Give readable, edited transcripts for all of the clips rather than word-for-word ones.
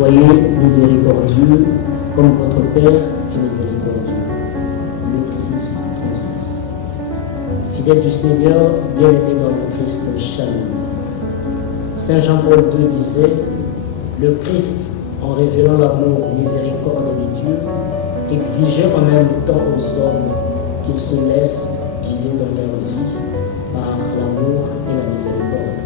Soyez miséricordieux comme votre Père est miséricordieux. Luc 6, 36. Fidèles du Seigneur, bien-aimés dans le Christ, shalom. Saint Jean-Paul II disait, le Christ, en révélant l'amour miséricorde des dieux, exigeait en même temps aux hommes qu'ils se laissent guider dans leur vie par l'amour et la miséricorde.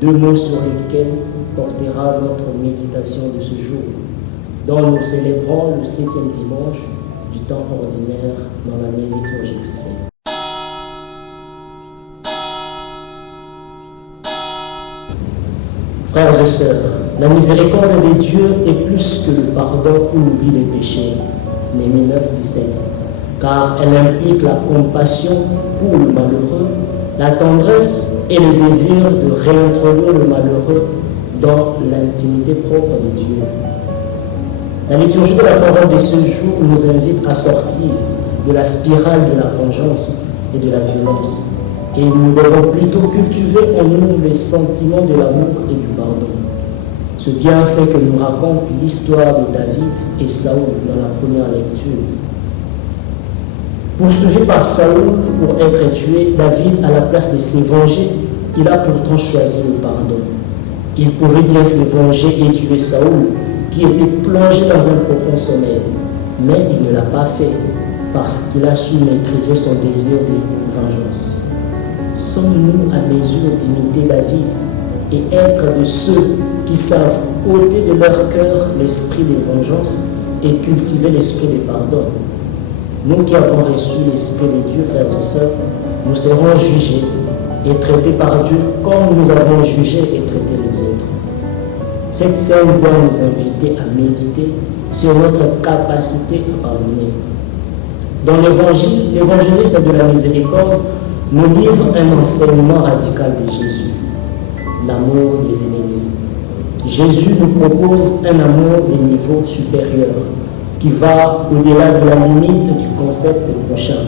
Deux mots sur lesquels portera notre méditation de ce jour, dont nous célébrons le 7e dimanche du temps ordinaire dans l'année liturgique C. Frères et sœurs, la miséricorde des dieux est plus que le pardon ou l'oubli des péchés. Néhémie 9, 17. Car elle implique la compassion pour le malheureux, la tendresse et le désir de réintroduire le malheureux dans l'intimité propre des dieux. La liturgie de la parole de ce jour nous invite à sortir de la spirale de la vengeance et de la violence. Et nous devons plutôt cultiver en nous les sentiments de l'amour et du pardon. Ce bien, c'est que nous raconte l'histoire de David et Saül dans la première lecture. Poursuivi par Saül pour être tué, David, à la place de se venger, il a pourtant choisi le pardon. Il pouvait bien se venger et tuer Saül, qui était plongé dans un profond sommeil. Mais il ne l'a pas fait, parce qu'il a su maîtriser son désir de vengeance. Sommes-nous à mesure d'imiter David et être de ceux qui savent ôter de leur cœur l'esprit de vengeance et cultiver l'esprit de pardon? Nous qui avons reçu l'esprit de Dieu, frères et sœurs, nous serons jugés et traités par Dieu comme nous avons jugé et traité les autres. Cette scène doit nous inviter à méditer sur notre capacité à pardonner. Dans l'Évangile, l'évangéliste de la miséricorde nous livre un enseignement radical de Jésus, l'amour des ennemis. Jésus nous propose un amour de niveau supérieur qui va au-delà de la limite du concept de prochain.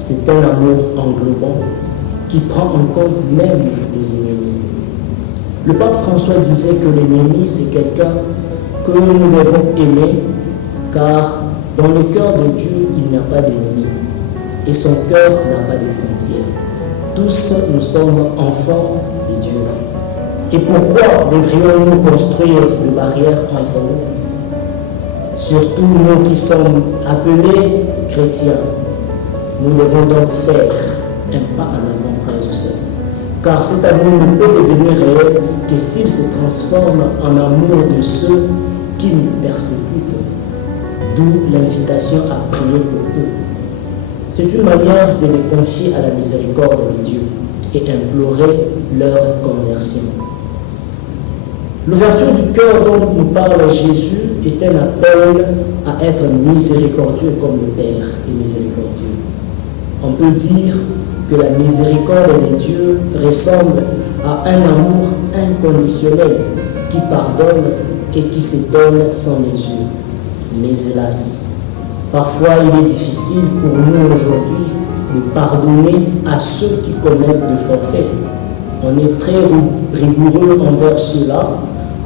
C'est un amour englobant qui prend en compte même les ennemis. Le pape François disait que l'ennemi, c'est quelqu'un que nous devons aimer, car dans le cœur de Dieu, il n'y a pas d'ennemi. Et son cœur n'a pas de frontières. Tous nous sommes enfants de Dieu. Et pourquoi devrions-nous construire des barrières entre nous? Surtout nous qui sommes appelés chrétiens. Nous devons donc faire un pas en avant, frères et sœurs. Car cet amour ne peut devenir réel que s'il se transforme en amour de ceux qui nous persécutent. D'où l'invitation à prier pour eux. C'est une manière de les confier à la miséricorde de Dieu et implorer leur conversion. L'ouverture du cœur dont nous parle Jésus est un appel à être miséricordieux comme le Père est miséricordieux. On peut dire que la miséricorde de Dieu ressemble à un amour inconditionnel qui pardonne et qui se donne sans mesure. Mais hélas, parfois, il est difficile pour nous aujourd'hui de pardonner à ceux qui commettent des forfaits. On est très rigoureux envers ceux-là,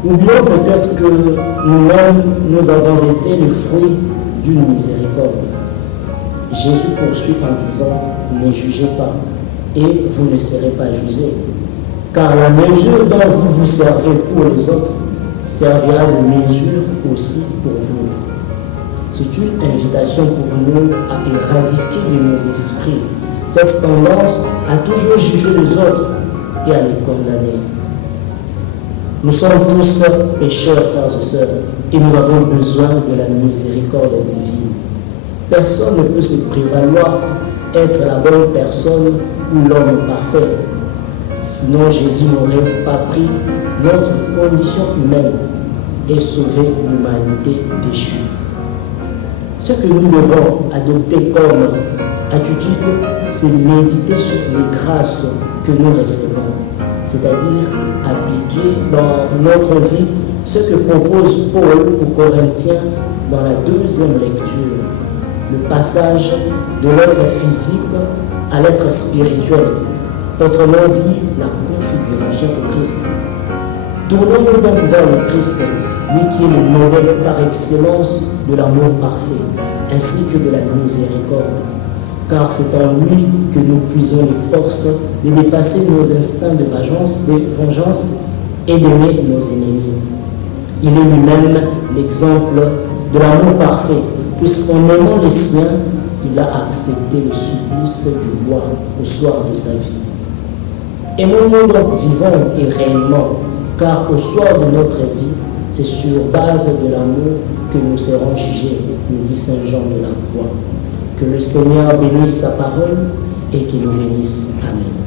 ou bien peut-être que nous-mêmes, nous avons été le fruit d'une miséricorde. Jésus poursuit en disant, ne jugez pas, et vous ne serez pas jugés. Car la mesure dont vous vous servez pour les autres servira de mesure aussi pour vous. C'est une invitation pour nous à éradiquer de nos esprits cette tendance à toujours juger les autres et à les condamner. Nous sommes tous pécheurs, frères et sœurs, et nous avons besoin de la miséricorde divine. Personne ne peut se prévaloir être la bonne personne ou l'homme parfait. Sinon, Jésus n'aurait pas pris notre condition humaine et sauvé l'humanité déchue. Ce que nous devons adopter comme attitude, c'est méditer sur les grâces que nous recevons, c'est-à-dire appliquer dans notre vie ce que propose Paul aux Corinthiens dans la deuxième lecture, le passage de l'être physique à l'être spirituel, autrement dit la configuration au Christ. Tournons-nous donc vers le Christ, lui qui est le modèle par excellence de l'amour parfait, ainsi que de la miséricorde. Car c'est en lui que nous puisons les forces de dépasser nos instincts de vengeance et d'aimer nos ennemis. Il est lui-même l'exemple de l'amour parfait, puisqu'en aimant les siens, il a accepté le supplice du roi au soir de sa vie. Aimons-nous donc vivant et réellement, car au soir de notre vie, c'est sur base de l'amour que nous serons jugés, nous dit Saint Jean de la Croix. Que le Seigneur bénisse sa parole et qu'il nous bénisse. Amen.